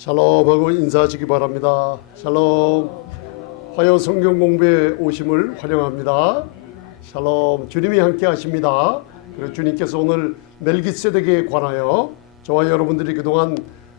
샬롬하고 인사하시기 바랍니다. 샬롬. 화요 성경 공부에 오심을 환영합니다. 샬롬. 주님이 함께 하십니다. 그리고 주님께서 오늘 멜기세덱에 관하여 저와 여러분들이 그동안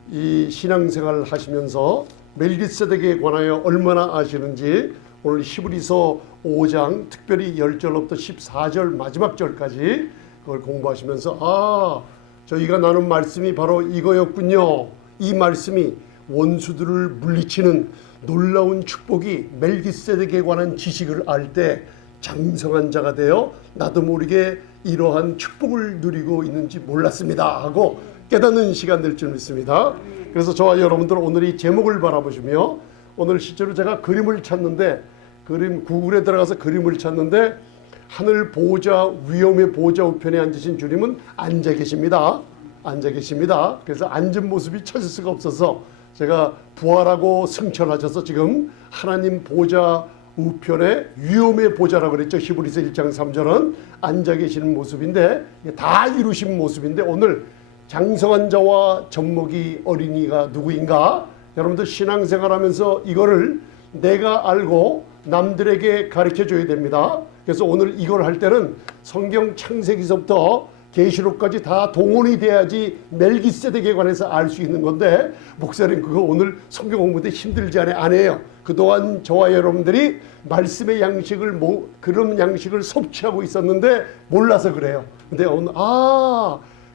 이 신앙생활을 하시면서 멜기세덱에 관하여 얼마나 아시는지 오늘 히브리서 5장 특별히 10절부터 14절 마지막 절까지 그걸 공부하시면서 저희가 나눈 말씀이 바로 이거였군요. 이 말씀이 원수들을 물리치는 놀라운 축복이 멜기세덱에 관한 지식을 알 때 장성한 자가 되어 나도 모르게 이러한 축복을 누리고 있는지 몰랐습니다 하고 깨닫는 시간 될 줄 믿습니다. 그래서 저와 여러분들은 오늘 이 제목을 바라보시며 오늘 실제로 제가 그림을 찾는데 구글에 들어가서 그림을 찾는데 하늘 보호자 위엄의 보호자 우편에 앉으신 주님은 앉아 계십니다. 앉아 계십니다. 그래서 앉은 모습이 찾을 수가 없어서 제가 부활하고 승천하셔서 지금 하나님 보좌 우편에 위엄의 보좌라고 그랬죠. 히브리서 1장 3절은 앉아 계시는 모습인데 다 이루신 모습인데 오늘 장성한 자와 젖먹이 어린이가 누구인가? 여러분들 신앙생활하면서 이거를 내가 알고 남들에게 가르쳐 줘야 됩니다. 그래서 오늘 이걸 할 때는 성경 창세기서부터 계시록까지 다 동원이 돼야지 멜기세덱에 관해서 알 수 있는 건데 목사님 그거 오늘 성경 공부 때 힘들지 안 해요. 그동안 저와 여러분들이 말씀의 양식을 그런 양식을 섭취하고 있었는데 몰라서 그래요. 근데 오늘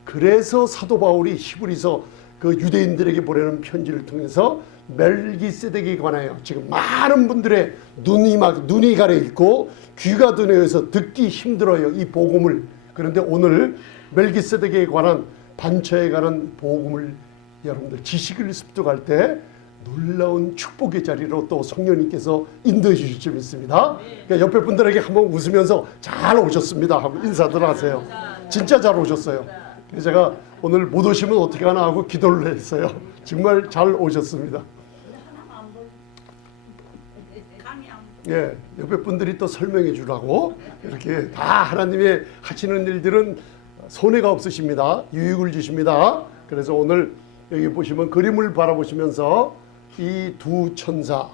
그래서 사도 바울이 히브리서 그 유대인들에게 보내는 편지를 통해서 멜기세덱에 관하여 지금 많은 분들의 눈이 가려 있고 귀가 둔해서 듣기 힘들어요. 이 복음을. 그런데 오늘 멜기세덱에 관한 반처에 관한 복음을 여러분들 지식을 습득할 때 놀라운 축복의 자리로 또 성령님께서 인도해 주실 줄 믿습니다. 그러니까 옆에 분들에게 한번 웃으면서 잘 오셨습니다 하고 인사들 하세요. 진짜 잘 오셨어요. 그래서 제가 오늘 못 오시면 어떻게 하나 하고 기도를 했어요. 정말 잘 오셨습니다. 예, 옆에 분들이 또 설명해 주라고 이렇게 다 하나님의 하시는 일들은 손해가 없으십니다. 유익을 주십니다. 그래서 오늘 여기 보시면 그림을 바라보시면서 이 두 천사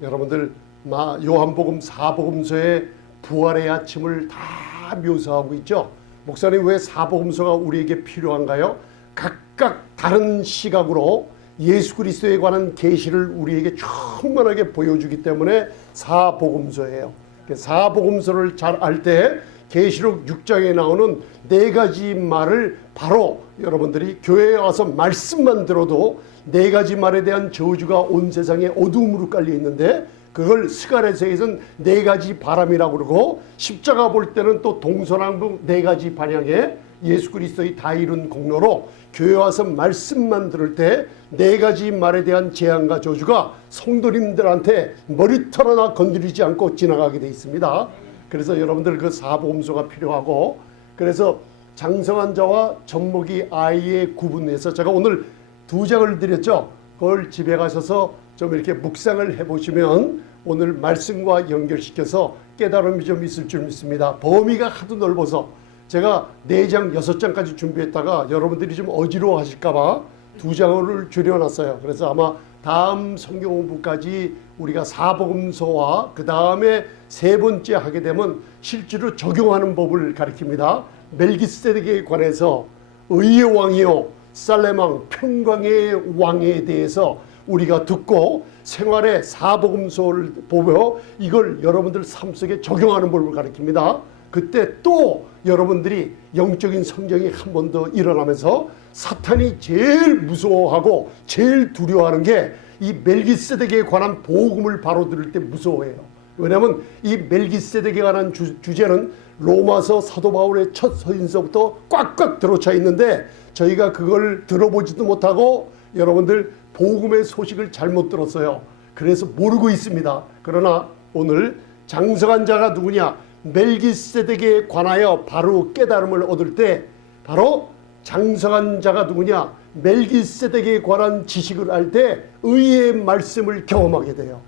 여러분들 요한복음 4복음서의 부활의 아침을 다 묘사하고 있죠. 목사님 왜 4복음서가 우리에게 필요한가요? 각각 다른 시각으로 예수 그리스도에 관한 계시를 우리에게 충만하게 보여주기 때문에 사복음서예요. 사복음서를 잘 알 때 계시록 6장에 나오는 4가지 말을 바로 여러분들이 교회에 와서 말씀만 들어도 4가지 말에 대한 저주가 온 세상에 어두움으로 깔려 있는데 그걸 스가랴서에서는 4가지 바람이라고 그러고 십자가 볼 때는 또 동서남북 4가지 방향에 예수 그리스도의 다 이룬 공로로 교회 와서 말씀만 들을 때 4가지 말에 대한 재앙과 저주가 성도님들한테 머리털 하나 건드리지 않고 지나가게 되어 있습니다. 그래서 여러분들 그 사복음서가 필요하고 그래서 장성한 자와 젖먹이 아이의 구분해서 제가 오늘 2장을 드렸죠. 그걸 집에 가셔서 좀 이렇게 묵상을 해보시면 오늘 말씀과 연결시켜서 깨달음이 좀 있을 줄 믿습니다. 범위가 하도 넓어서 제가 4장, 6장까지 준비했다가 여러분들이 좀 어지러워 하실까봐 2장을 줄여놨어요. 그래서 아마 다음 성경 공부까지 우리가 사복음서와 그 다음에 3번째 하게 되면 실제로 적용하는 법을 가르칩니다. 멜기세덱에 관해서 의의 왕이요 살렘왕 평강의 왕에 대해서 우리가 듣고 생활의 사복음서를 보며 이걸 여러분들 삶 속에 적용하는 법을 가르칩니다. 그때 또 여러분들이 영적인 성장이 한 번 더 일어나면서 사탄이 제일 무서워하고 제일 두려워하는 게 이 멜기세덱에 관한 복음을 바로 들을 때 무서워해요. 왜냐하면 이 멜기세덱에 관한 주제는 로마서 사도 바울의 첫 서신서부터 꽉꽉 들어차 있는데 저희가 그걸 들어보지도 못하고 여러분들 복음의 소식을 잘못 들었어요. 그래서 모르고 있습니다. 그러나 오늘 장성한 자가 누구냐? 멜기세덱에 관하여 바로 깨달음을 얻을 때 바로 장성한 자가 누구냐? 멜기세덱에 관한 지식을 알 때 의의 말씀을 경험하게 돼요.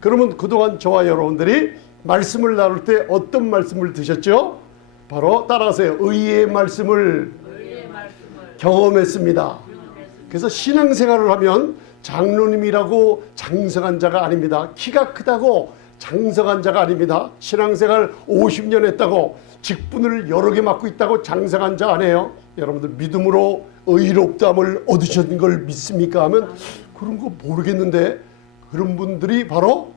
그러면 그동안 저와 여러분들이 말씀을 나눌 때 어떤 말씀을 드셨죠? 바로 따라하세요. 의의 말씀을 경험했습니다. 그래서 신앙생활을 하면 장로님이라고 장성한 자가 아닙니다. 키가 크다고 장성한 자가 아닙니다. 신앙생활 50년 했다고 직분을 여러 개 맡고 있다고 장성한 자 아니에요. 여러분들 믿음으로 의롭다함을 얻으셨는 걸 믿습니까? 하면 그런 거 모르겠는데, 그런 분들이 바로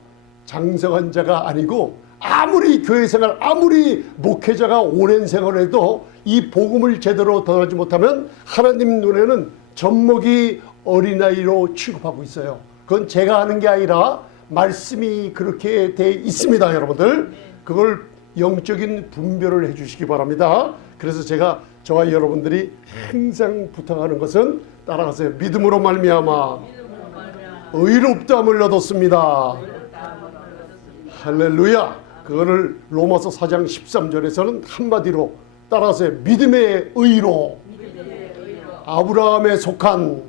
장성한 자가 아니고, 아무리 교회생활, 아무리 목회자가 오랜 생활을 해도 이 복음을 제대로 전하지 못하면 하나님 눈에는 젖먹이 어린아이로 취급하고 있어요. 그건 제가 하는 게 아니라 말씀이 그렇게 돼 있습니다. 여러분들 그걸 영적인 분별을 해 주시기 바랍니다. 그래서 제가 저와 여러분들이 항상 부탁하는 것은 따라가세요. 믿음으로 말미암아 의롭다함을 얻었습니다. 할렐루야. 그거를 로마서 4장 13절에서는 한마디로 따라서 믿음의 의로 아브라함에 속한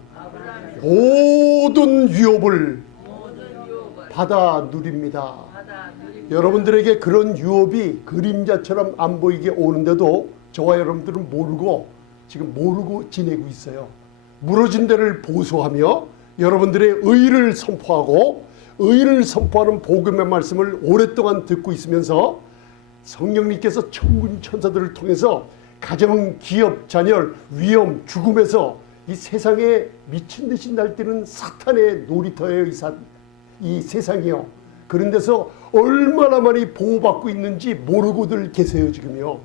모든 유업을 받아 누립니다. 여러분들에게 그런 유업이 그림자처럼 안 보이게 오는데도 저와 여러분들은 지금 모르고 지내고 있어요. 무너진 데를 보수하며 여러분들의 의를 선포하고, 의를 선포하는 복음의 말씀을 오랫동안 듣고 있으면서 성령님께서 천군 천사들을 통해서 가정, 기업, 자녀, 위험, 죽음에서 이 세상에 미친 듯이 날뛰는 사탄의 놀이터예요. 이 세상이요. 그런 데서 얼마나 많이 보호받고 있는지 모르고들 계세요 지금요.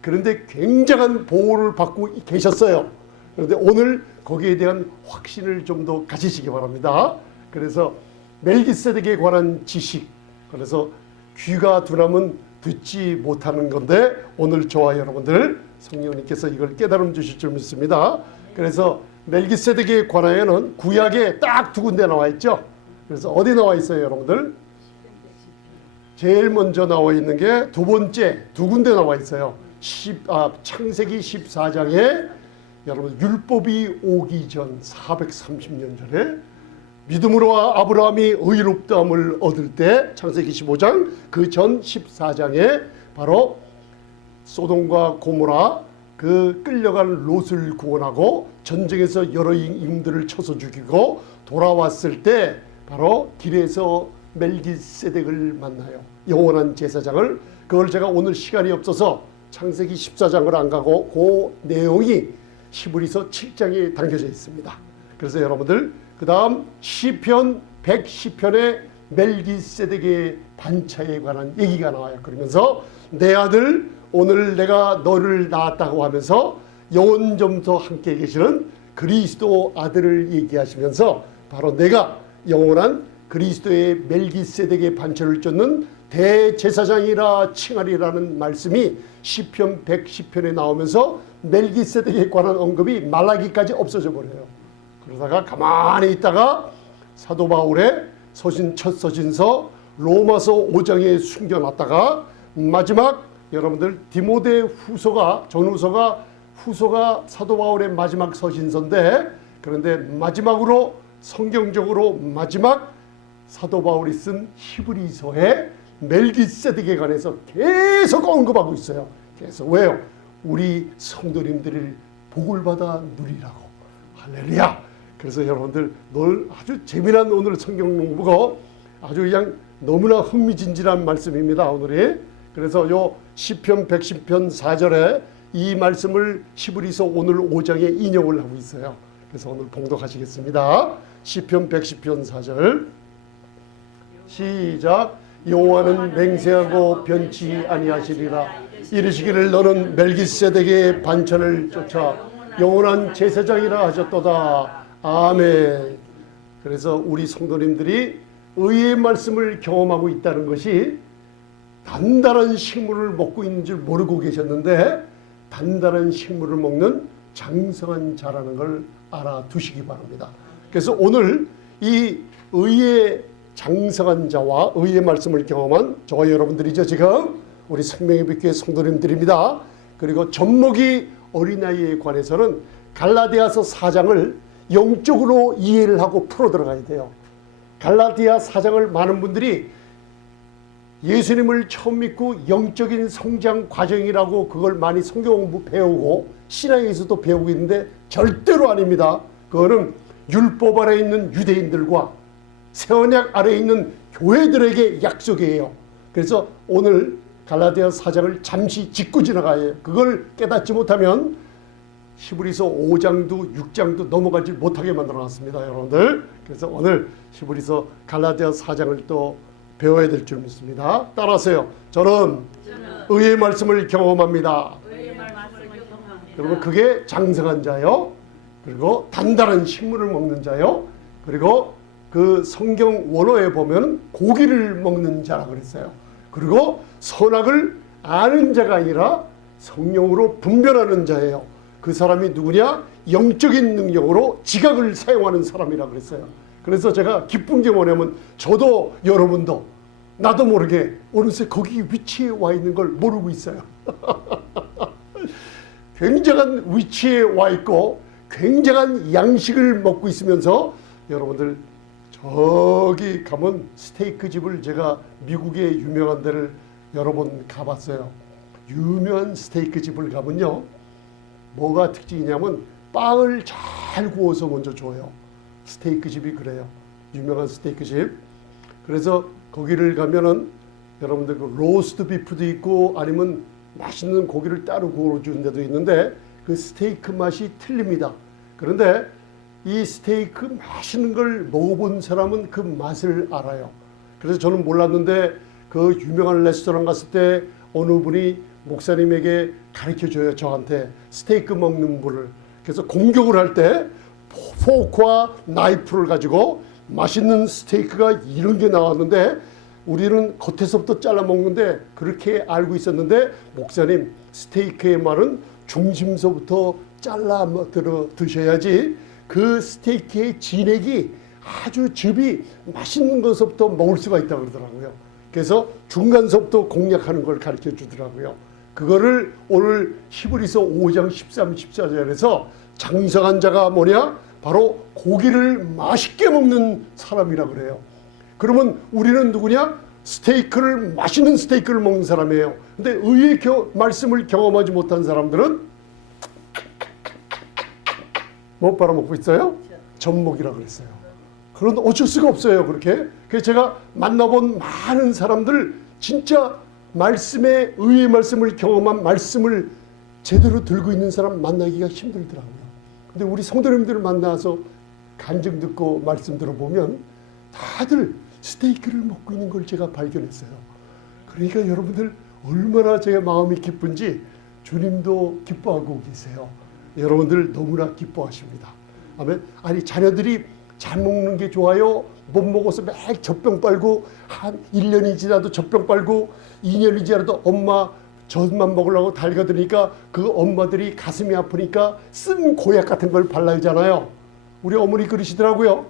그런데 굉장한 보호를 받고 계셨어요. 그런데 오늘 거기에 대한 확신을 좀 더 가지시기 바랍니다. 그래서 멜기세덱에 관한 지식, 그래서 귀가 둔하면 듣지 못하는 건데 오늘 저와 여러분들 성령님께서 이걸 깨달음 주실 줄 믿습니다. 그래서 멜기세덱에 관하여는 구약에 딱 두 군데 나와 있죠. 그래서 어디 나와 있어요 여러분들? 제일 먼저 나와 있는 게 두 번째 두 군데 나와 있어요. 창세기 14장에 여러분 율법이 오기 전 430년 전에 믿음으로 아브라함이 의롭다함을 얻을 때 창세기 15장 그 전 14장에 바로 소돔과 고모라 그 끌려간 롯을 구원하고 전쟁에서 여러 임들을 쳐서 죽이고 돌아왔을 때 바로 길에서 멜기세덱을 만나요. 영원한 제사장을. 그걸 제가 오늘 시간이 없어서 창세기 14장을 안 가고 그 내용이 히브리서 7장에 담겨져 있습니다. 그래서 여러분들 그 다음 시편 110편에 멜기세덱의 반차에 관한 얘기가 나와요. 그러면서 내 아들 오늘 내가 너를 낳았다고 하면서 영원점부터 함께 계시는 그리스도 아들을 얘기하시면서 바로 내가 영원한 그리스도의 멜기세덱의 반차를 쫓는 대제사장이라 칭하리라는 말씀이 시편 110편에 나오면서 멜기세덱에 관한 언급이 말라기까지 없어져 버려요. 그러다가 가만히 있다가 사도 바울의 첫 서신서 로마서 5장에 숨겨놨다가 마지막 여러분들 디모데 후서가 사도 바울의 마지막 서신서인데, 그런데 마지막으로 성경적으로 마지막 사도 바울이 쓴 히브리서에 멜기세덱에 관해서 계속 언급하고 있어요. 그래서 왜요? 우리 성도님들을 복을 받아 누리라고. 할렐루야. 그래서 여러분들 아주 재미난 오늘 성경 공부가 아주 그냥 너무나 흥미진진한 말씀입니다. 오늘이. 그래서 요 시편 110편 4절에 이 말씀을 히브리서 오늘 5장에 인용을 하고 있어요. 그래서 오늘 봉독하시겠습니다. 시편 110편 4절 시작. 여호와는 맹세하고 변치 아니하시리라. 이르시기를 너는 멜기세덱의 반찬을 쫓아 영원한 제사장이라 하셨도다. 아멘. 그래서 우리 성도님들이 의의 말씀을 경험하고 있다는 것이 단단한 식물을 먹고 있는 줄 모르고 계셨는데 단단한 식물을 먹는 장성한 자라는 걸 알아두시기 바랍니다. 그래서 오늘 이 의의 장성한 자와 의의 말씀을 경험한 저와 여러분들이죠. 지금 우리 생명의 빛교회 성도님들입니다. 그리고 젖먹이 어린아이에 관해서는 갈라디아서 4장을 영적으로 이해를 하고 풀어 들어가야 돼요. 갈라디아 4장을 많은 분들이 예수님을 처음 믿고 영적인 성장 과정이라고 그걸 많이 성경 공부 배우고 신앙에서도 배우고 있는데 절대로 아닙니다. 그거는 율법 아래 있는 유대인들과 새 언약 아래 있는 교회들에게 약속이에요. 그래서 오늘 갈라디아 4장을 잠시 짚고 지나가요. 그걸 깨닫지 못하면 히브리서 5장도 6장도 넘어가지 못하게 만들어놨습니다, 여러분들. 그래서 오늘 히브리서 갈라디아 4장을 또 배워야 될 줄 믿습니다. 따라하세요. 저는 의의 말씀을 경험합니다. 그리고 그게 장성한 자요, 그리고 단단한 식물을 먹는 자요, 그리고 그 성경 원어에 보면 고기를 먹는 자라 그랬어요. 그리고 선악을 아는 자가 아니라 성령으로 분별하는 자예요. 그 사람이 누구냐? 영적인 능력으로 지각을 사용하는 사람이라 그랬어요. 그래서 제가 기쁜 게 뭐냐면 저도 여러분도 나도 모르게 어느새 거기 위치에 와 있는 걸 모르고 있어요. 굉장한 위치에 와 있고 굉장한 양식을 먹고 있으면서 여러분들 저기 가면 스테이크 집을 제가 미국의 유명한 데를 여러 번 가봤어요. 유명한 스테이크 집을 가면요, 뭐가 특징이냐면 빵을 잘 구워서 먼저 줘요. 스테이크 집이 그래요. 유명한 스테이크 집. 그래서 거기를 가면은 여러분들 그 로스트 비프도 있고 아니면 맛있는 고기를 따로 구워주는 데도 있는데 그 스테이크 맛이 틀립니다. 그런데 이 스테이크 맛있는 걸 먹어본 사람은 그 맛을 알아요. 그래서 저는 몰랐는데 그 유명한 레스토랑 갔을 때 어느 분이 목사님에게 가르쳐줘요. 저한테 스테이크 먹는 분을. 그래서 공격을 할 때 포크와 나이프를 가지고 맛있는 스테이크가 이런 게 나왔는데 우리는 겉에서부터 잘라 먹는데 그렇게 알고 있었는데 목사님, 스테이크의 말은 중심서부터 잘라 드셔야지 그 스테이크의 진액이 아주 즙이 맛있는 것부터 먹을 수가 있다고 그러더라고요. 그래서 중간서부터 공략하는 걸 가르쳐 주더라고요. 그거를 오늘 히브리서 5장 13, 14절에서 장성한 자가 뭐냐? 바로 고기를 맛있게 먹는 사람이라 그래요. 그러면 우리는 누구냐? 스테이크를, 맛있는 스테이크를 먹는 사람이에요. 근데 의의 말씀을 경험하지 못한 사람들은 못 빨아먹고 있어요? 젖먹이라 그랬어요. 그런데 어쩔 수가 없어요, 그렇게. 그래서 제가 만나본 많은 사람들 진짜 말씀에 의의 말씀을 경험한 말씀을 제대로 들고 있는 사람 만나기가 힘들더라고요. 근데 우리 성도님들을 만나서 간증 듣고 말씀 들어보면 다들 스테이크를 먹고 있는 걸 제가 발견했어요. 그러니까 여러분들 얼마나 제 마음이 기쁜지 주님도 기뻐하고 계세요. 여러분들 너무나 기뻐하십니다. 아멘. 아니 자녀들이 잘 먹는 게 좋아요? 못 먹어서 매일 젖병 빨고 한 1년이 지나도 젖병 빨고 2년이 지나도 엄마 젖만 먹으려고 달가드니까 그 엄마들이 가슴이 아프니까 쓴 고약 같은 걸 발라야잖아요. 우리 어머니 그러시더라고요.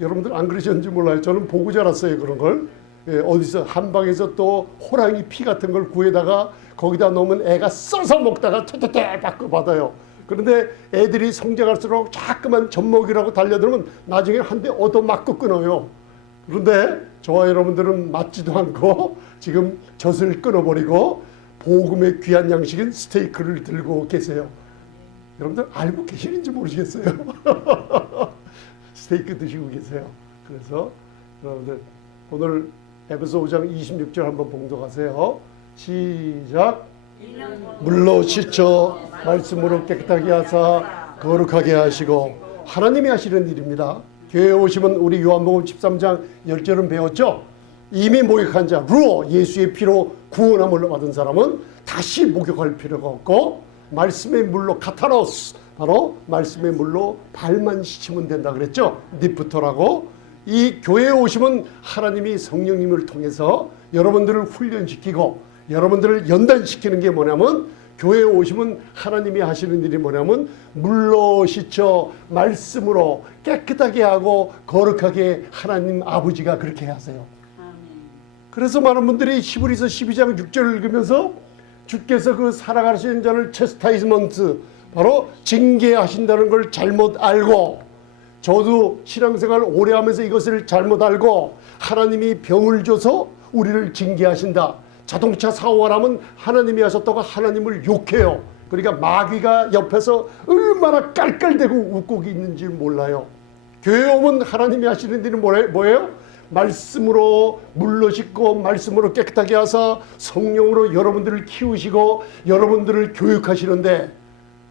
여러분들 안 그러셨는지 몰라요. 저는 보고 자랐어요, 그런 걸. 예, 어디서 한방에서 또 호랑이 피 같은 걸 구해다가 거기다 넣으면 애가 써서 먹다가 퇴퇴퇴 받아요. 그런데 애들이 성장할수록 자꾸만 젖먹이라고 달려들면 나중에 한 대 얻어맞고 끊어요. 그런데 저와 여러분들은 맞지도 않고 지금 젖을 끊어버리고 복음의 귀한 양식인 스테이크를 들고 계세요. 여러분들 알고 계시는지 모르겠어요. 스테이크 드시고 계세요. 그래서 여러분들 오늘 에베소 5장 26절 한번 봉독하세요. 시작. 물로 씻어 말씀으로 깨끗하게 하사 거룩하게 하시고 하나님이 하시는 일입니다. 교회에 오시면 우리 요한복음 13장 10절은 배웠죠. 이미 목욕한 자 루어 예수의 피로 구원함을 받은 사람은 다시 목욕할 필요가 없고 말씀의 물로 카타로스 바로 말씀의 물로 발만 씻으면 된다 그랬죠. 닙부터라고. 이 교회에 오시면 하나님이 성령님을 통해서 여러분들을 훈련시키고 여러분들을 연단시키는 게 뭐냐면 교회에 오시면 하나님이 하시는 일이 뭐냐면 물로 씻어 말씀으로 깨끗하게 하고 거룩하게 하나님 아버지가 그렇게 하세요. 그래서 많은 분들이 히브리서 12장 6절을 읽으면서 주께서 그 살아가시는 자를 체스타이즈먼트 바로 징계하신다는 걸 잘못 알고 저도 신앙생활 오래 하면서 이것을 잘못 알고 하나님이 병을 줘서 우리를 징계하신다. 자동차 사고가 나면 하나님이 하셨다고 하나님을 욕해요. 그러니까 마귀가 옆에서 얼마나 깔깔대고 웃고 있는지 몰라요. 교회 오면 하나님이 하시는 일은 뭐예요? 말씀으로 물로 씻고 말씀으로 깨끗하게 하사 성령으로 여러분들을 키우시고 여러분들을 교육하시는데,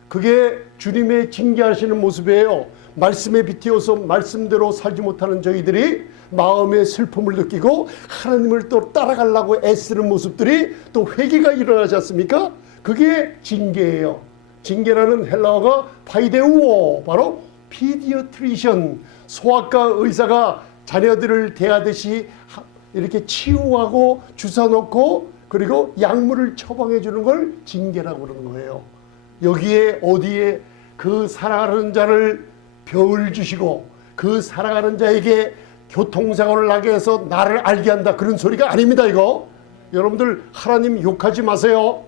그게 주님의 징계하시는 모습이에요. 말씀에 비태워서 말씀대로 살지 못하는 저희들이 마음의 슬픔을 느끼고 하나님을 또 따라가려고 애쓰는 모습들이 또 회개가 일어나지 않습니까? 그게 징계예요. 징계라는 헬라어가 파이데우오, 바로 피디어트리션, 소아과 의사가 자녀들을 대하듯이 이렇게 치유하고 주사 놓고 그리고 약물을 처방해 주는 걸 징계라고 그러는 거예요. 여기에 어디에 그 살아가는 자를 병을 주시고 그 살아가는 자에게 교통사고를 나게 해서 나를 알게 한다, 그런 소리가 아닙니다. 이거 여러분들 하나님 욕하지 마세요.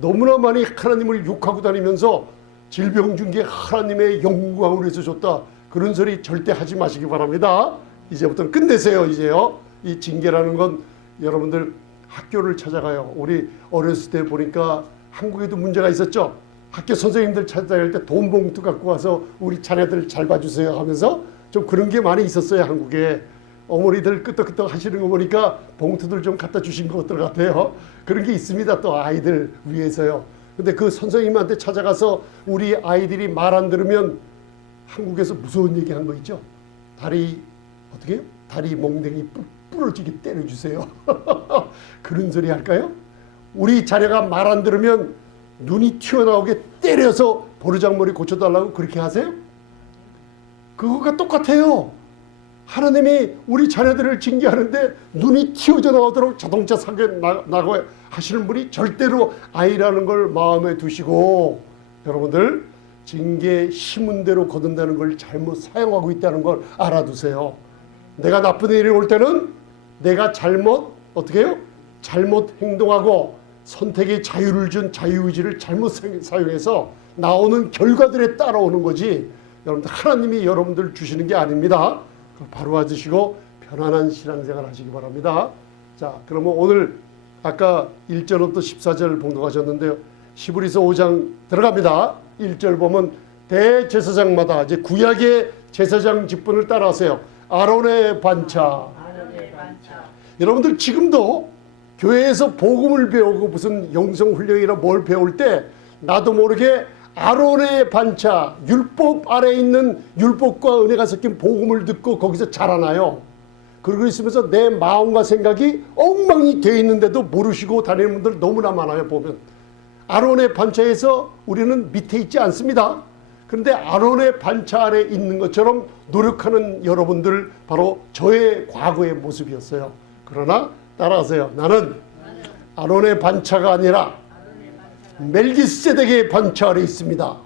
너무나 많이 하나님을 욕하고 다니면서 질병 준 게 하나님의 영광을 위해서 줬다, 그런 소리 절대 하지 마시기 바랍니다. 이제부터는 끝내세요. 이제요. 이 징계라는 건 여러분들 학교를 찾아가요. 우리 어렸을 때 보니까 한국에도 문제가 있었죠. 학교 선생님들 찾아갈 때 돈 봉투 갖고 와서 우리 자녀들 잘 봐주세요 하면서 좀 그런 게 많이 있었어요. 한국에 어머니들 끄떡끄떡 하시는 거 보니까 봉투들 좀 갖다 주신 것들 같아요. 그런 게 있습니다. 또 아이들 위해서요. 근데 그 선생님한테 찾아가서 우리 아이들이 말 안 들으면 한국에서 무서운 얘기 한 거 있죠. 다리 어떻게 해요? 다리 몽댕이 부러지게 때려주세요. 그런 소리 할까요? 우리 자녀가 말 안 들으면 눈이 튀어나오게 때려서 보르장머리 고쳐달라고 그렇게 하세요? 그거가 똑같아요. 하나님이 우리 자녀들을 징계하는데 눈이 튀어져 나오도록 자동차 사고 나고 하시는 분이 절대로 아이라는 걸 마음에 두시고, 여러분들 징계 심은 대로 거둔다는 걸 잘못 사용하고 있다는 걸 알아두세요. 내가 나쁜 일이 올 때는 내가 잘못 어떻게 해요? 잘못 행동하고 선택의 자유를 준 자유의지를 잘못 사용해서 나오는 결과들에 따라오는 거지, 여러분들 하나님이 여러분들 주시는 게 아닙니다. 바로 와주시고 편안한 신앙생활 하시기 바랍니다. 자, 그러면 오늘 아까 1절부터 14절 봉독하셨는데요. 히브리서 5장 들어갑니다. 1절 보면 대제사장마다 이제 구약의 제사장 직분을 따라하세요. 아론의 반차. 여러분들 지금도 교회에서 복음을 배우고 무슨 영성훈련이나 뭘 배울 때 나도 모르게 아론의 반차, 율법 아래에 있는 율법과 은혜가 섞인 복음을 듣고 거기서 자라나요. 그러고 있으면서 내 마음과 생각이 엉망이 되어 있는데도 모르시고 다니는 분들 너무나 많아요. 보면 아론의 반차에서 우리는 밑에 있지 않습니다. 그런데 아론의 반차 아래에 있는 것처럼 노력하는 여러분들, 바로 저의 과거의 모습이었어요. 그러나 따라하세요. 나는 아론의 반차가 아니라 멜기세덱의 반차 아래에 있습니다.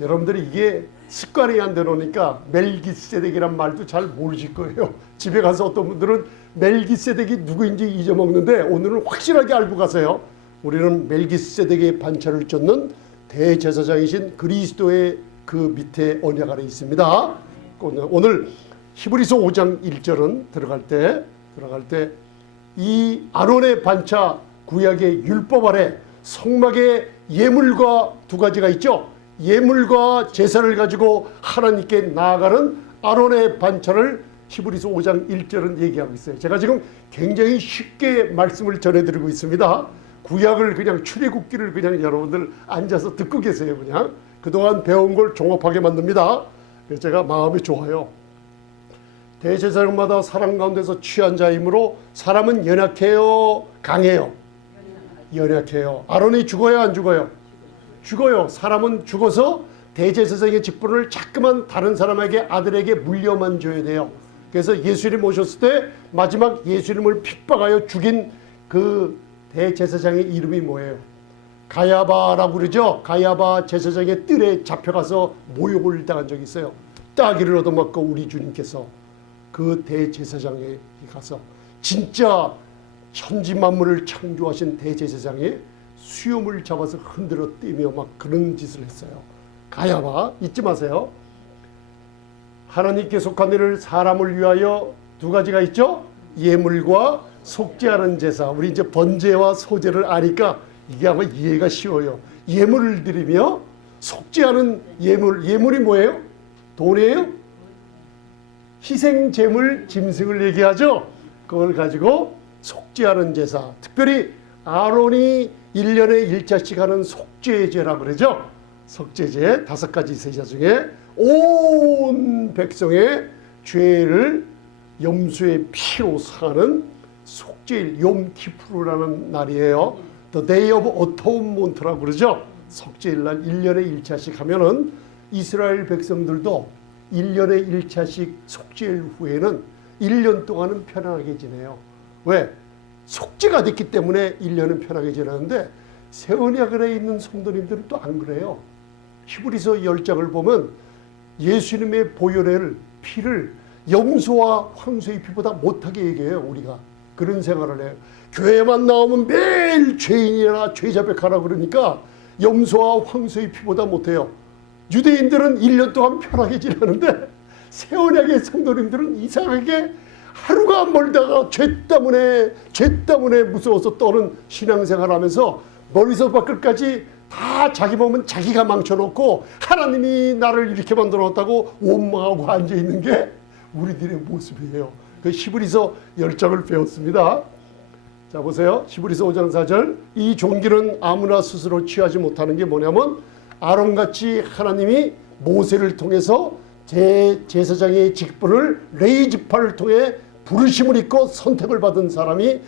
여러분들이 이게 습관이 안 되놓으니까 멜기세덱이란 말도 잘 모르실 거예요. 집에 가서 어떤 분들은 멜기세덱이 누구인지 잊어먹는데 오늘은 확실하게 알고 가세요. 우리는 멜기세덱의 반차를 쫓는 대제사장이신 그리스도의 그 밑에 언약 아래 있습니다. 오늘 히브리서 5장 1절은 들어갈 때 이 아론의 반차, 구약의 율법 아래 성막의 예물과 두 가지가 있죠. 예물과 제사를 가지고 하나님께 나아가는 아론의 반차를 히브리서 5장 1절은 얘기하고 있어요. 제가 지금 굉장히 쉽게 말씀을 전해드리고 있습니다. 구약을 그냥 출애굽기를 그냥 여러분들 앉아서 듣고 계세요. 그냥 그동안 배운 걸 종합하게 만듭니다. 그래서 제가 마음이 좋아요. 대제사장마다 사람 가운데서 취한 자이므로 사람은 연약해요, 강해요? 연약해요. 아론이 죽어요, 안 죽어요? 죽어요. 사람은 죽어서 대제사장의 직분을 자꾸만 다른 사람에게, 아들에게 물려만 줘야 돼요. 그래서 예수님 오셨을 때 마지막 예수님을 핍박하여 죽인 그 대제사장의 이름이 뭐예요? 가야바라고 그러죠. 가야바 제사장의 뜰에 잡혀가서 모욕을 당한 적이 있어요. 따기를 얻어맞고 우리 주님께서 그 대제사장에 가서 진짜 천지 만물을 창조하신 대제사장의 수염을 잡아서 흔들어 떼며 막 그런 짓을 했어요. 가야바 잊지 마세요. 하나님께 속한 일을 사람을 위하여 두 가지가 있죠. 예물과 속죄하는 제사. 우리 이제 번제와 소제를 아니까 이게 아마 이해가 쉬워요. 예물을 드리며 속죄하는 예물이 뭐예요? 돈이에요? 희생제물 짐승을 얘기하죠. 그걸 가지고 속죄하는 제사, 특별히 아론이 1년에 1차씩 하는 속죄제라 그러죠. 속죄제 5가지 제사 중에 온 백성의 죄를 염소의 피로 사하는 속죄일 욤키푸르라는 날이에요. The Day of Atonement라고 그러죠. 속죄일 날 1년에 1차씩 하면은 이스라엘 백성들도 1년에 1차씩 속죄일 후에는 1년 동안은 편안하게 지내요. 왜? 속죄가 됐기 때문에 1년은 편하게 지내는데 새 언약에 있는 성도님들은 또 안 그래요. 히브리서 10장을 보면 예수님의 보혈의 피를 염소와 황소의 피보다 못하게 얘기해요. 우리가 그런 생활을 해요. 교회만 나오면 매일 죄인이나 죄자백하라 그러니까 염소와 황소의 피보다 못해요. 유대인들은 1년 동안 편하게 지내는데 새 언약의 성도님들은 이상하게 하루가 멀다가 죄 때문에 무서워서 떠는 신앙생활하면서 머리서 발끝까지 다 자기 몸은 자기가 망쳐놓고 하나님이 나를 이렇게 만들어놨다고 원망하고 앉아있는 게 우리들의 모습이에요. 그 히브리서 10장을 배웠습니다. 자 보세요. 히브리서 5장 4절. 이 종기는 아무나 스스로 취하지 못하는 게 뭐냐면 아론같이 하나님이 모세를 통해서 제사장의 직분을 레위지파를 통해 부르심을 입고 선택을 받은 사람이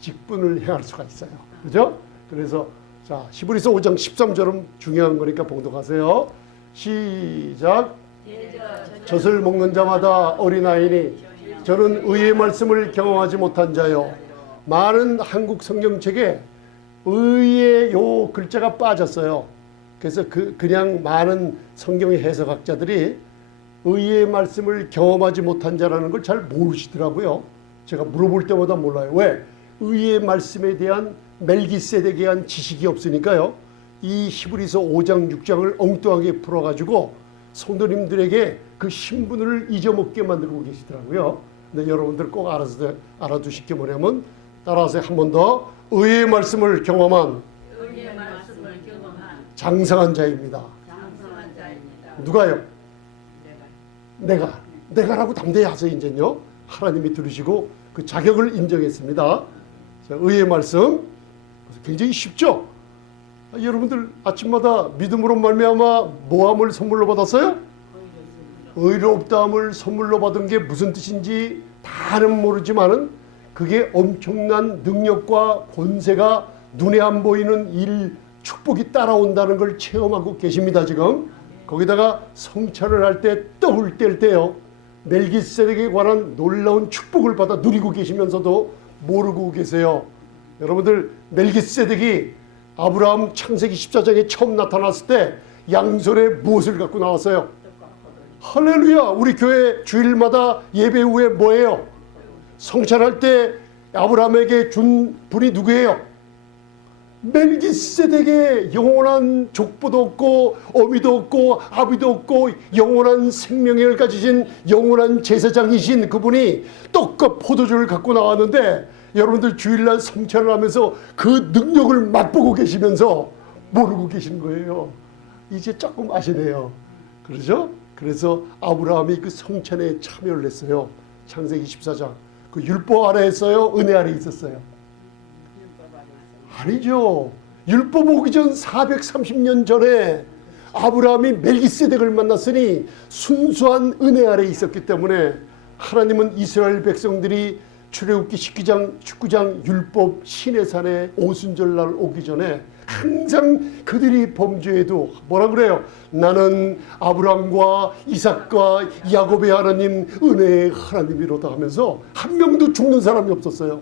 직분을 행할 수가 있어요. 그죠? 그래서 자 히브리서 5장 13절은 중요한 거니까 봉독하세요. 시작. 젖을 먹는 자마다 어린아이니 저는 의의 말씀을 경험하지 못한 자요. 많은 한국 성경책에 의의 요 글자가 빠졌어요. 그래서 그냥 많은 성경의 해석학자들이 의의 말씀을 경험하지 못한 자라는 걸 잘 모르시더라고요. 제가 물어볼 때마다 몰라요. 왜? 의의 말씀에 대한 멜기세덱에 대한 지식이 없으니까요. 이 히브리서 5장 6장을 엉뚱하게 풀어가지고 성도님들에게 그 신분을 잊어먹게 만들고 계시더라고요. 근데 여러분들 꼭 알아두실 게 뭐냐면 따라서 한 번 더 의의 말씀을 경험한 장성한 자입니다. 누가요? 내가라고 담대히 하세요. 이제요. 하나님이 들으시고 그 자격을 인정했습니다. 자, 의의 말씀 굉장히 쉽죠? 여러분들 아침마다 믿음으로 말미암아 뭐함을 선물로 받았어요? 의롭다함을 선물로 받은 게 무슨 뜻인지 다는 모르지만은 그게 엄청난 능력과 권세가 눈에 안 보이는 축복이 따라온다는 걸 체험하고 계십니다. 지금 거기다가 성찬을 할 때 떡을 뗄 때요 멜기세덱에 관한 놀라운 축복을 받아 누리고 계시면서도 모르고 계세요. 여러분들 멜기세덱이 아브라함 창세기 14장에 처음 나타났을 때 양손에 무엇을 갖고 나왔어요? 할렐루야. 우리 교회 주일마다 예배 후에 뭐예요? 성찬할 때 아브라함에게 준 분이 누구예요? 멜기세덱의 영원한 족보도 없고 어미도 없고 아비도 없고 영원한 생명을 가지신 영원한 제사장이신 그분이 떡과 포도주를 갖고 나왔는데 여러분들 주일날 성찬을 하면서 그 능력을 맛보고 계시면서 모르고 계신 거예요. 이제 조금 아시네요. 그러죠? 그래서 아브라함이 그 성찬에 참여를 했어요. 창세기 14장. 그 율법 아래 했어요? 은혜 아래 있었어요? 아니죠. 율법 오기 전 430년 전에 아브라함이 멜기세덱을 만났으니 순수한 은혜 아래 있었기 때문에 하나님은 이스라엘 백성들이 출애굽기 19장 율법 시내산에 오순절날 오기 전에 항상 그들이 범죄해도 뭐라 그래요? 나는 아브라함과 이삭과 야곱의 하나님 은혜의 하나님이로다 하면서 한 명도 죽는 사람이 없었어요.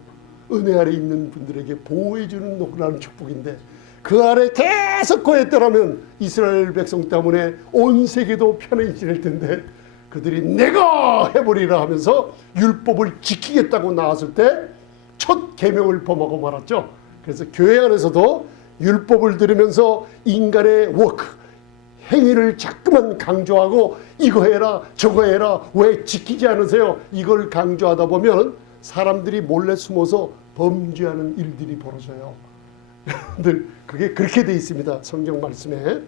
은혜 아래 있는 분들에게 보호해주는 놀라운 축복인데 그 아래 계속 거했더라면 이스라엘 백성 때문에 온 세계도 편히 지낼 텐데 그들이 내가 해버리라 하면서 율법을 지키겠다고 나왔을 때 첫 계명을 범하고 말았죠. 그래서 교회 안에서도 율법을 들으면서 인간의 워크, 행위를 자꾸만 강조하고 이거 해라 저거 해라 왜 지키지 않으세요? 이걸 강조하다 보면 사람들이 몰래 숨어서 범죄하는 일들이 벌어져요. 여러분들 그게 그렇게 돼 있습니다. 성경 말씀에.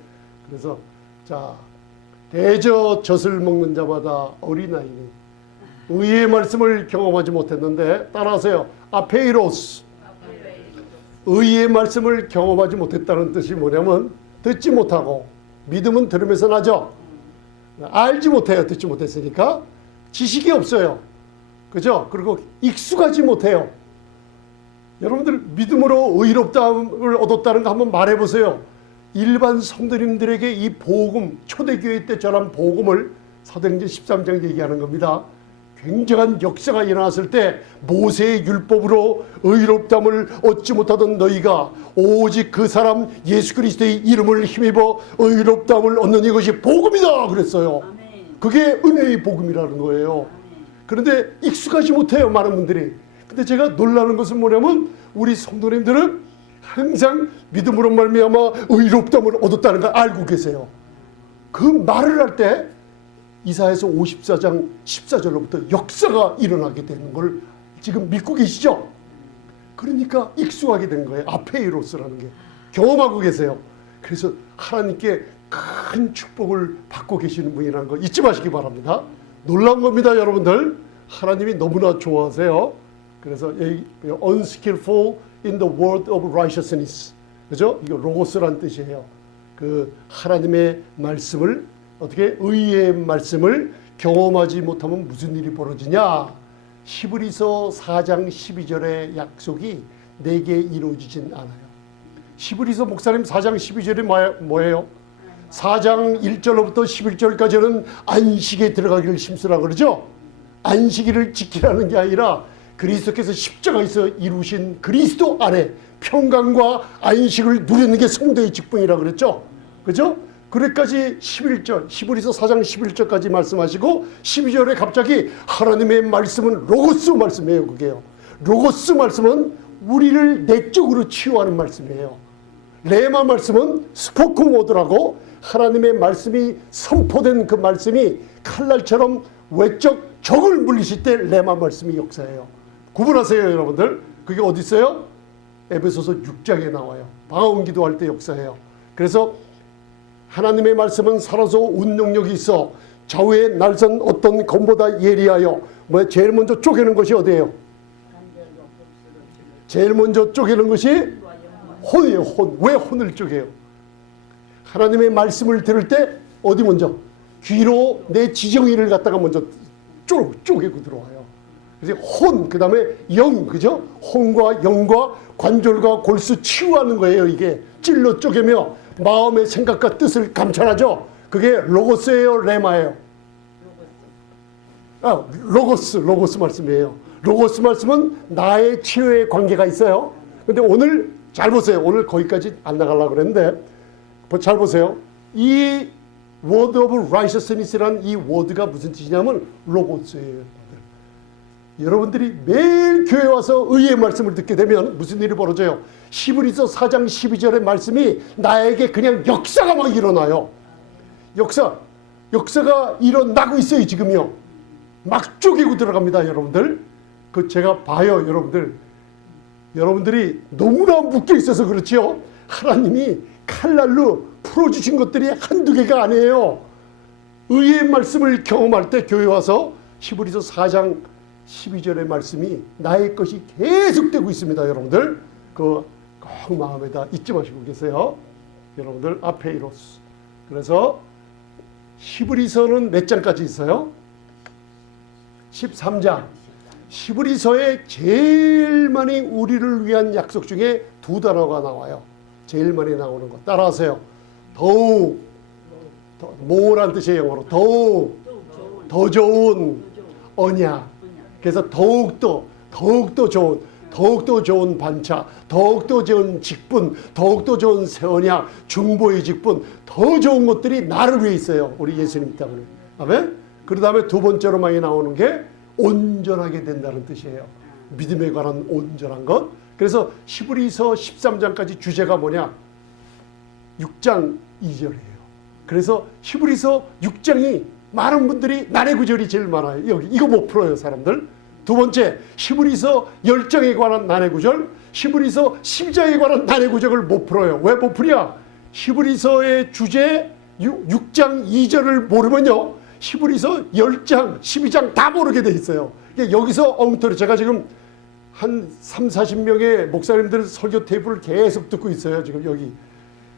그래서 자, 대저 젖을 먹는 자마다 어린아이니 의의 말씀을 경험하지 못했는데 따라하세요. 아페이로스. 의의 말씀을 경험하지 못했다는 뜻이 뭐냐면 듣지 못하고 믿음은 들으면서 나죠. 알지 못해요. 듣지 못했으니까. 지식이 없어요. 그죠? 그리고 익숙하지 못해요. 여러분들 믿음으로 의롭다함을 얻었다는 거 한번 말해보세요. 일반 성도님들에게 이 복음, 초대교회 때 전한 복음을 사도행전 13장 얘기하는 겁니다. 굉장한 역사가 일어났을 때 모세의 율법으로 의롭다함을 얻지 못하던 너희가 오직 그 사람 예수 그리스도의 이름을 힘입어 의롭다함을 얻는 이것이 복음이다 그랬어요. 그게 은혜의 복음이라는 거예요. 그런데 익숙하지 못해요, 많은 분들이. 근데 제가 놀라는 것은 뭐냐면 우리 성도님들은 항상 믿음으로 말미암아 의롭다함을 얻었다는 걸 알고 계세요. 그 말을 할 때 이사야서 54장 14절로부터 역사가 일어나게 되는 걸 지금 믿고 계시죠? 그러니까 익숙하게 된 거예요. 아페이로스라는 게. 경험하고 계세요. 그래서 하나님께 큰 축복을 받고 계시는 분이라는 거 잊지 마시기 바랍니다. 놀라운 겁니다, 여러분들. 하나님이 너무나 좋아하세요. 그래서 unskillful in the word of righteousness. 그죠? 이거 로고스란 뜻이에요. 그 하나님의 말씀을 어떻게 의의 말씀을 경험하지 못하면 무슨 일이 벌어지냐? 히브리서 4장 12절의 약속이 내게 이루어지진 않아요. 히브리서 목사님 4장 12절이 뭐예요? 4장 1절로부터 11절까지는 안식에 들어가기를 힘쓰라 그러죠? 안식일을 지키라는 게 아니라 그리스도께서 십자가에서 이루신 그리스도 안에 평강과 안식을 누리는 게 성도의 직분이라 그랬죠? 그죠? 그래까지 11절, 히브리서 4장 11절까지 말씀하시고 12절에 갑자기 하나님의 말씀은 로고스 말씀이에요. 그게요. 로고스 말씀은 우리를 내적으로 치유하는 말씀이에요. 레마 말씀은 스포크 워드라고 하나님의 말씀이 선포된 그 말씀이 칼날처럼 외적 적을 물리실 때 레마 말씀이 역사예요. 구분하세요, 여러분들. 그게 어디 있어요? 에베소서 6장에 나와요. 방언 기도할 때 역사예요. 그래서 하나님의 말씀은 살아서 운동력이 있어 좌우에 날선 어떤 검보다 예리하여 제일 먼저 쪼개는 것이 어디예요? 제일 먼저 쪼개는 것이 혼이에요. 혼. 왜 혼을 쪼개요? 하나님의 말씀을 들을 때 어디 먼저? 귀로 내 지정의를 갖다가 먼저 쪼개고 들어와요. 그래서 혼, 그 다음에 영, 그죠? 혼과 영과 관절과 골수 치유하는 거예요. 이게 찔러 쪼개며 마음의 생각과 뜻을 감찰하죠. 그게 로고스예요, 레마예요? 로고스 말씀이에요. 로고스 말씀은 나의 치유의 관계가 있어요. 근데 오늘 잘 보세요. 오늘 거기까지 안 나가려고 그랬는데 잘 보세요. 이 word of righteousness라는 이 word가 무슨 뜻이냐면 로고스예요. 여러분들이 매일 교회 와서 의의 말씀을 듣게 되면 무슨 일이 벌어져요? 히브리서 4장 12절의 말씀이 나에게 그냥 역사가 막 일어나요. 역사가 일어나고 있어요. 지금요. 막 쪼개고 들어갑니다. 여러분들. 그 제가 봐요. 여러분들이 너무나 묶여 있어서 그렇지요. 하나님이 칼날로 풀어주신 것들이 한두 개가 아니에요. 의의 말씀을 경험할 때 교회 와서 히브리서 4장 12절의 말씀이 나의 것이 계속되고 있습니다. 여러분들 꼭 마음에다 잊지 마시고 계세요. 여러분들 아페이로스. 그래서 히브리서는 몇 장까지 있어요? 13장. 히브리서에 제일 많이 우리를 위한 약속 중에 두 단어가 나와요. 제일 많이 나오는 거 따라하세요. 더욱, 모란 뜻이에요. 영어로 더욱, 더 좋은 언약. 그래서 더욱더 좋은 반차, 더욱더 좋은 직분, 더욱더 좋은 새 언약, 중보의 직분, 더 좋은 것들이 나를 위해 있어요. 우리 예수님 때문에. 아멘? 그 다음에 두 번째로 많이 나오는 게 온전하게 된다는 뜻이에요. 믿음에 관한 온전한 것. 그래서 히브리서 13장까지 주제가 뭐냐? 6장 2절이에요. 그래서 히브리서 6장이 많은 분들이 난해 구절이 제일 많아요. 여기 이거 못 풀어요, 사람들. 두 번째, 히브리서 10장에 관한 난해 구절, 히브리서 10장에 관한 난해 구절을 못 풀어요. 왜 못 풀이야? 히브리서의 주제 6장 2절을 모르면요, 히브리서 10장, 12장 다 모르게 돼 있어요. 여기서 엉터리, 제가 지금 한 3, 40명의 목사님들 설교 테이프를 계속 듣고 있어요. 지금 여기.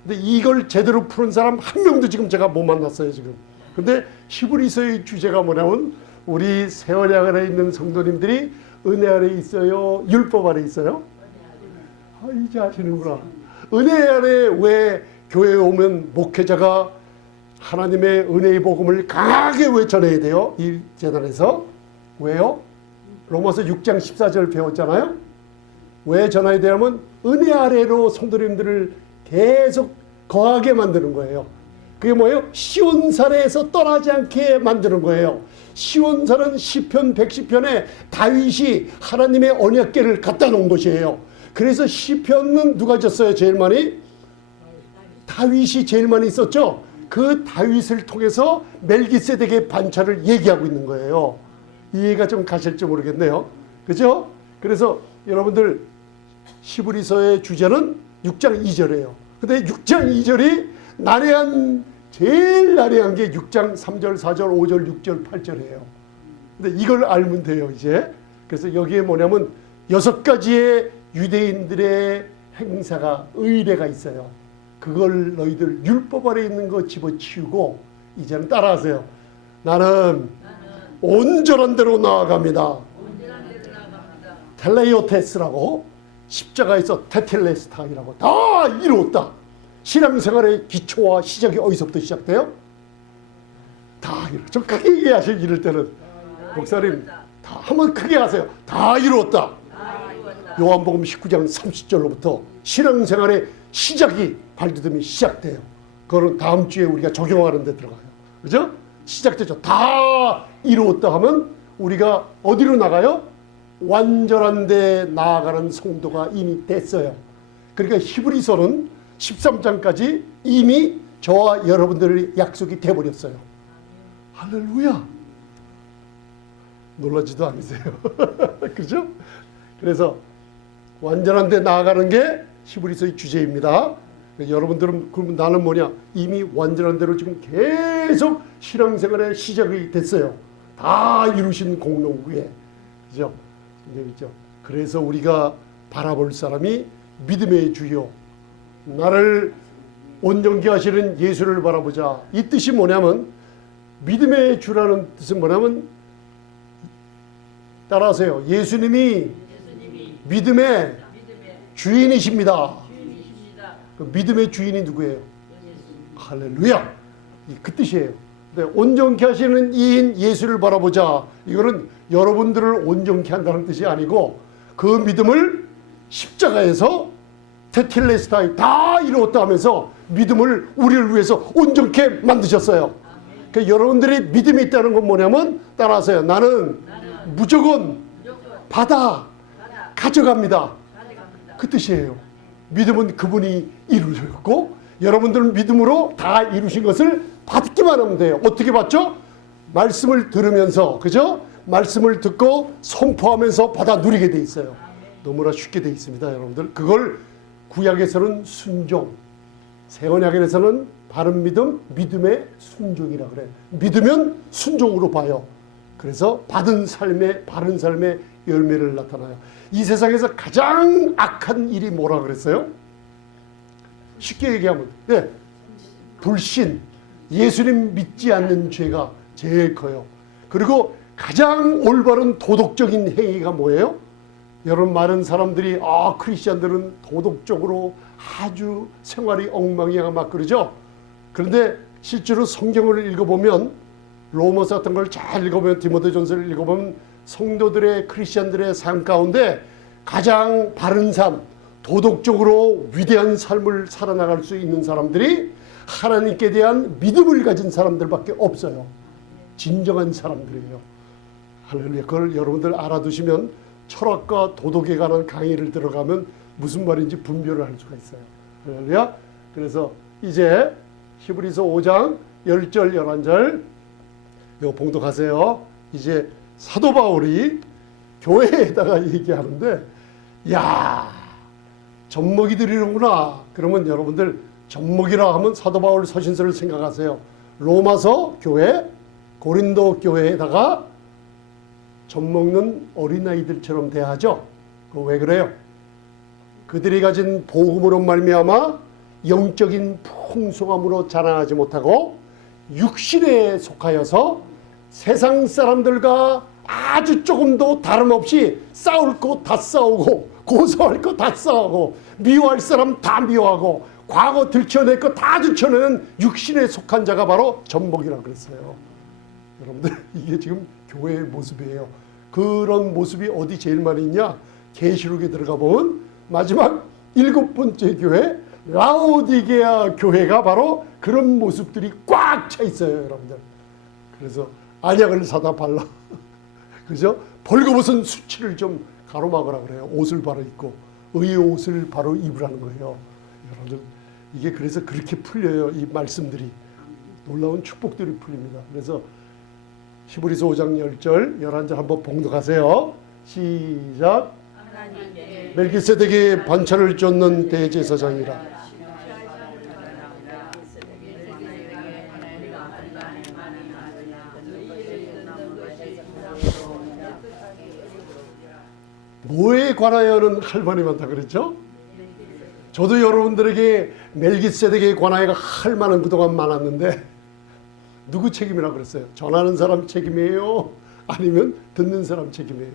근데 이걸 제대로 푸는 사람 한 명도 지금 제가 못 만났어요. 지금. 근데 히브리서의 주제가 뭐냐면, 우리 세월양 안에 있는 성도님들이 은혜 아래 있어요? 율법 아래 있어요? 이제 아시는구나. 은혜 아래 왜 교회에 오면 목회자가 하나님의 은혜의 복음을 강하게 왜 전해야 돼요? 이 재단에서. 왜요? 로마서 6장 14절 배웠잖아요. 왜 전해야 되냐면 은혜 아래로 성도님들을 계속 거하게 만드는 거예요. 그게 뭐예요? 시온산에서 떠나지 않게 만드는 거예요. 시온산은 시편 110편에 다윗이 하나님의 언약궤를 갖다 놓은 것이에요. 그래서 시편은 누가 졌어요? 제일 많이? 다윗이 제일 많이 썼죠. 그 다윗을 통해서 멜기세덱의 반차를 얘기하고 있는 거예요. 이해가 좀 가실지 모르겠네요. 그죠? 그래서 여러분들 히브리서의 주제는 6장 2절이에요. 근데 6장 2절이 제일 난해한 게 6장 3절, 4절, 5절, 6절, 8절이에요. 근데 이걸 알면 돼요, 이제. 그래서 여기에 뭐냐면 6가지의 유대인들의 행사가, 의례가 있어요. 그걸 너희들 율법 아래 있는 거 집어치우고 이제는 따라하세요. 나는 온전한 대로 나아갑니다. 텔레오테스라고, 십자가에서 테텔레스타이라고 다 이루었다. 신앙생활의 기초와 시작이 어디서부터 시작돼요? 다 이루었다. 좀 크게 얘기하세요. 이럴 때는. 목사님, 다 한번 크게 하세요. 다 이루었다. 요한복음 19장 30절로부터 신앙생활의 시작이, 발디듬이 시작돼요. 그거는 다음 주에 우리가 적용하는 데 들어가요. 그죠? 시작되죠. 다 이루었다 하면 우리가 어디로 나가요? 완전한 데 나아가는 성도가 이미 됐어요. 그러니까 히브리서는 13장까지 이미 저와 여러분들의 약속이 돼버렸어요. 할렐루야. 놀라지도 않으세요. 그죠? 그래서 완전한 데 나아가는 게 히브리서의 주제입니다. 여러분들은 그러면 나는 뭐냐? 이미 완전한 대로 지금 계속 신앙생활의 시작이 됐어요. 다 이루신 공로 위에. 그죠? 그죠? 그래서 우리가 바라볼 사람이 믿음의 주요, 나를 온전케 하시는 예수를 바라보자. 이 뜻이 뭐냐면, 믿음의 주라는 뜻은 뭐냐면, 따라하세요. 예수님이 믿음의 주인이십니다. 그 믿음의 주인이 누구예요? 할렐루야. 그 뜻이에요. 온전케 하시는 이인 예수를 바라보자. 이거는 여러분들을 온전케 한다는 뜻이 아니고, 그 믿음을 십자가에서 테텔레스타이 다 이루었다 하면서 믿음을 우리를 위해서 온전케 만드셨어요. 그러니까 여러분들이 믿음이 있다는 건 뭐냐면, 따라하세요. 나는 무조건 받아 가져갑니다. 그 뜻이에요. 믿음은 그분이 이루셨고, 여러분들은 믿음으로 다 이루신 것을 받기만 하면 돼요. 어떻게 받죠? 말씀을 들으면서, 그죠? 말씀을 듣고 선포하면서 받아 누리게 돼 있어요. 너무나 쉽게 돼 있습니다, 여러분들. 그걸 구약에서는 순종, 새 언약에서는 바른 믿음, 믿음의 순종이라 그래요. 믿으면 순종으로 봐요. 그래서 받은 삶의, 바른 삶의 열매를 나타나요. 이 세상에서 가장 악한 일이 뭐라 그랬어요? 쉽게 얘기하면, 네, 불신, 예수님 믿지 않는 죄가 제일 커요. 그리고 가장 올바른 도덕적인 행위가 뭐예요? 여러분, 많은 사람들이 크리스천들은 도덕적으로 아주 생활이 엉망이야 막 그러죠. 그런데 실제로 성경을 읽어보면, 로마서 같은 걸 잘 읽어보면, 디모데전서를 읽어보면 성도들의, 크리스천들의 삶 가운데 가장 바른 삶, 도덕적으로 위대한 삶을 살아나갈 수 있는 사람들이 하나님께 대한 믿음을 가진 사람들밖에 없어요. 진정한 사람들이에요. 할렐루야. 그걸 여러분들 알아두시면 철학과 도덕에 관한 강의를 들어가면 무슨 말인지 분별을 할 수가 있어요. 할렐루야. 그래서 이제 히브리서 5장 10절 11절 이거 봉독하세요. 이제 사도 바울이 교회에다가 얘기하는데, 야, 젖먹이 드리는구나. 그러면 여러분들 젖먹이라 하면 사도 바울 서신서를 생각하세요. 로마서 교회, 고린도 교회에다가 젖먹는 어린아이들처럼 대하죠. 그거 왜 그래요? 그들이 가진 복음으로 말미암아 영적인 풍성함으로 자라나지 못하고 육신에 속하여서 세상 사람들과 아주 조금도 다름없이 싸울 거 다 싸우고 고소할 거 다 싸우고 미워할 사람 다 미워하고 과거 들춰낼 거 다 들춰내는 육신에 속한 자가 바로 젖먹이라고 그랬어요. 여러분들 이게 지금 교회의 모습이에요. 그런 모습이 어디 제일 많이 있냐? 계시록에 들어가 보면 마지막 7번째 교회 라오디게아 교회가 바로 그런 모습들이 꽉 차 있어요, 여러분들. 그래서 안약을 사다 발라. 그죠? 벌거벗은 수치를 좀 가로막으라 그래요. 옷을 바로 입고 의의 옷을 바로 입으라는 거예요. 여러분들 이게 그래서 그렇게 풀려요. 이 말씀들이 놀라운 축복들이 풀립니다. 그래서 히브리서 5장 10절 11절 한번 봉독하세요. 시작. 멜기세덱이 반차를 쫓는 대제사장이라. 뭐에 관하여는 할 말이 많다 그랬죠? 저도 여러분들에게 멜기세덱에 관하여가 할 말은 그동안 많았는데 누구 책임이라고 그랬어요? 전하는 사람 책임이에요? 아니면 듣는 사람 책임이에요?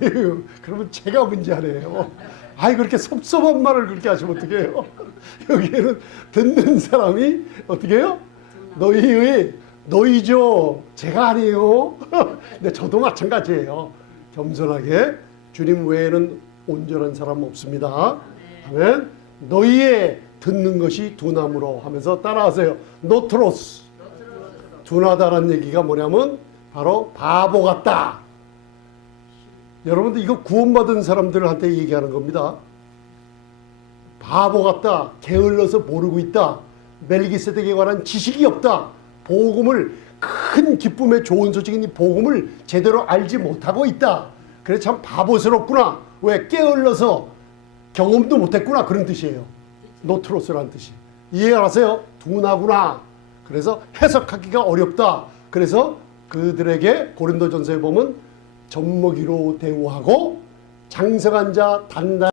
아유, 그러면 제가 문제 아니에요. 아이 그렇게 섭섭한 말을 그렇게 하시면 어떻게 해요? 여기에는 듣는 사람이 어떻게 해요? 너희죠. 제가 아니에요. 근데 저도 마찬가지예요. 겸손하게 주님 외에는 온전한 사람 없습니다. 아멘. 너희의 듣는 것이 둔함으로 하면서 따라하세요. 노트로스. 둔하다라는 얘기가 뭐냐면 바로 바보 같다. 여러분들 이거 구원받은 사람들한테 얘기하는 겁니다. 바보 같다. 게을러서 모르고 있다. 멜기세덱에 관한 지식이 없다. 복음을 큰 기쁨의 좋은 소식인 이 복음을 제대로 알지 못하고 있다. 그래 참 바보스럽구나. 왜? 게을러서 경험도 못했구나. 그런 뜻이에요. 노트로스라는 뜻이. 이해하세요? 둔하구나. 그래서 해석하기가 어렵다. 그래서 그들에게 고린도전서에 보면 젖먹이로 대우하고 장성한 자 단단